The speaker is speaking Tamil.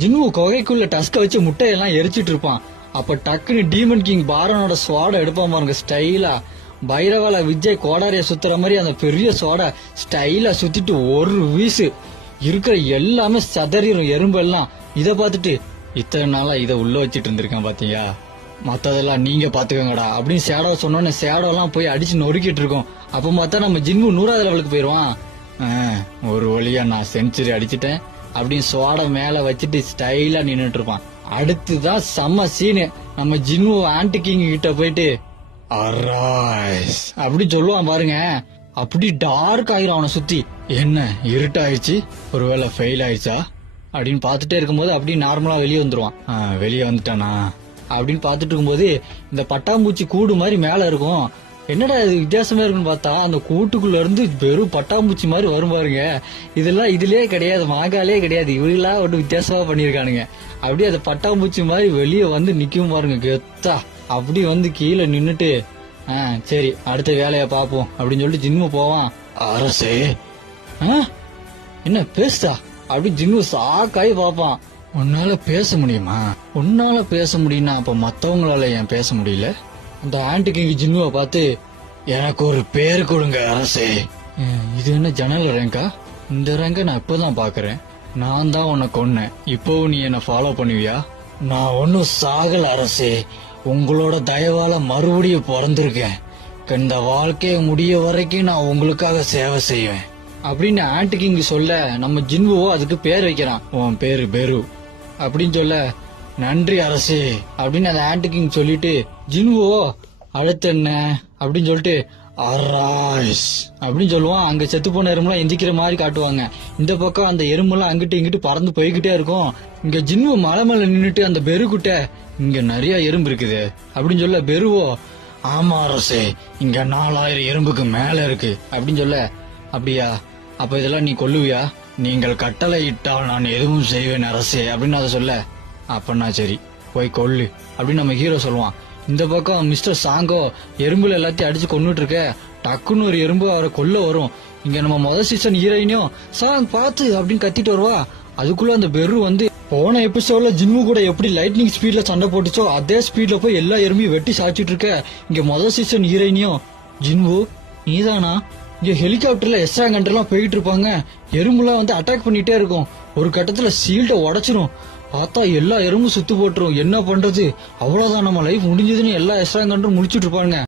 ஜின்வு குகைக்குள்ள டஸ்க வச்சு முட்டையெல்லாம் எரிச்சிட்டு இருப்பான். அப்ப டக்குன்னு டீமன் கிங் பாரனோட ஸ்வாட எடுப்பான் பாருங்க ஸ்டைலா. பைரவால விஜய் கோடாரிய சுத்துற மாதிரி அந்த பெரிய சோட ஸ்டைலா சுத்திட்டு ஒரு வீசு இருக்கிற எல்லாமே சதறிடும் எறும்பு எல்லாம். இத பாத்துட்டு இத்தனை நாளா இத உள்ள வச்சிட்டு இருந்திருக்கான் பாத்தீங்க, மத்ததெல்லாம் நீங்க பாத்துக்கோங்கடா அப்படின்னு சேடோ சொன்னோன்னு சேடோ எல்லாம் போய் அடிச்சு நொறுக்கிட்டு இருக்கோம். அப்ப பார்த்தா நம்ம ஜின்வு 100வது லெவலுக்கு போயிருவான். ஒரு வழியா நான் செஞ்சுரி அடிச்சுட்டேன் அப்படின்னு சோட மேல வச்சுட்டு ஸ்டைலா நின்னுட்டு இருப்பான். அடுத்துதான் செம்ம சீனு. நம்ம ஜின்வு ஆன்டி கிங் கிட்ட போயிட்டு அரைஸ் அப்படி சொல்லுவான் பாருங்க. அப்படி டார்க் ஆயிரும் அவனை சுத்தி. என்ன இருட்டாயிருச்சு, ஒருவேளை ஃபெயில் ஆயிடுச்சா அப்படின்னு பாத்துட்டே இருக்கும்போது அப்படி நார்மலா வெளியே வந்துருவான். வெளியே வந்துட்டானா அப்படின்னு பாத்துட்டு இருக்கும்போது இந்த பட்டாம்பூச்சி கூடு மாதிரி மேல இருக்கும். என்னடா இது வித்தியாசமா இருக்குன்னு பார்த்தா அந்த கூட்டுக்குள்ள இருந்து வெறும் பட்டாம்பூச்சி மாதிரி வரும் பாருங்க. இதெல்லாம் இதுலயே கிடையாது, மாங்காலே கிடையாது. இவங்களா ஒன்னும் வித்தியாசமா பண்ணிருக்கானுங்க. அப்படியே அந்த பட்டாம்பூச்சி மாதிரி வெளியே வந்து நிக்கும் பாருங்க கெத்தா. அப்படி வந்து கீழே நின்னுட்டு சரி அடுத்த வேலைய பாப்போம் அப்படின்னு சொல்லிட்டு ஜின்மு போவான். அரசே என்ன பேசுதா அப்படி ஜின்மு சாக்காய் பாப்பான். உன்னால பேச முடியுமா? உன்னால பேச முடியும்னா அப்ப மத்தவங்களால ஏன் பேச முடியல? அந்த ஆன்டி கிங் ஜின்னுவை பார்த்து எனக்கு ஒரு பேர் கொடுங்க அரசே. இது என்ன ஜன்னல் ரேங்கா? இந்த ரேங்க நான் இப்பதான் பாக்குறேன். நான் தான் உன்னை கொன்னேன், இப்பவும் நீ என்ன ஃபாலோ பண்ணுவியா? நான் ஒன்னும் சாகல அரசே, உங்களோட தயவால மறுபடியும் பிறந்திருக்கேன். இந்த வாழ்க்கைய முடிய வரைக்கும் நான் உங்களுக்காக சேவை செய்வேன் அப்படின்னு ஆன்டி கிங் சொல்ல நம்ம ஜின்வுவோ அதுக்கு பேர் வைக்கிறான். உன் பேரு பெரு அப்படின்னு சொல்ல நன்றி அரசே அப்படின்னு அந்த ஆன்டி கிங் சொல்லிட்டு ஜின்வுவோ அடுத்து என்ன அப்படின்னு சொல்லிட்டு அராய்ஸ் அப்படின்னு சொல்லுவான். அங்க செத்து போன எறும்புலாம் எந்திக்கிற மாதிரி காட்டுவாங்க. இந்த பக்கம் அந்த எறும்புலாம் அங்கிட்டு இங்கிட்டு பறந்து போய்கிட்டே இருக்கும். இங்க ஜின்வு மலை மேல நின்னுட்டு அந்த பெரு கிட்ட இங்க நிறைய எறும்பு இருக்குது அப்படின்னு சொல்ல பெருவோ ஆமா அரசே இங்க 4000 எறும்புக்கு மேல இருக்கு அப்படின்னு சொல்ல அப்படியா, அப்ப இதெல்லாம் நீ கொல்லுவியா? நீங்கள் கட்டளை இட்டால் நான் எதுவும் செய்வேன் அரசே அப்படின்னு அதை சொல்ல அப்பனா சரி போய் கொல்லு அப்படின்னு நம்ம ஹீரோ சொல்லுவான். இந்த பக்கம் மிஸ்டர் சாங்கோ எறும்புல எல்லாத்தையும் அடிச்சு கொண்டுட்டு இருக்க டக்குன்னு ஒரு எறும்பு அவரை கொல்ல வரும். இங்க நம்ம முதல் சீசன் ஹீரோயினையும் சாங் பார்த்து அப்படின்னு கத்திட்டு வருவா. அதுக்குள்ள அந்த பெரு வந்து போன எபிசோட்ல ஜின்மு கூட எப்படி லைட்னிங் ஸ்பீட்ல சண்டை போட்டுச்சோ அதே ஸ்பீட்ல போய் எல்லா எறும்பையும் வெட்டி சாச்சிட்டு இருக்க. இங்க முதல் சீசன் ஹீரோயினையும் ஜின்வு நீதானா? இங்க ஹெலிகாப்டர்ல எஸ்ஆ கண்டெல்லாம் போயிட்டு இருப்பாங்க. எறும்புலாம் வந்து அட்டாக் பண்ணிட்டே இருக்கும். ஒரு கட்டத்துல சீல்ட உடைச்சிரும். பார்த்தா எல்லா எறும்பும் சுத்து போட்டுரும். என்ன பண்றது, அவ்வளவுதான் நம்ம லைஃப் முடிஞ்சதுன்னு எல்லா எஸ்ஆ கண்டரும் முடிச்சிட்டு இருப்பாங்க.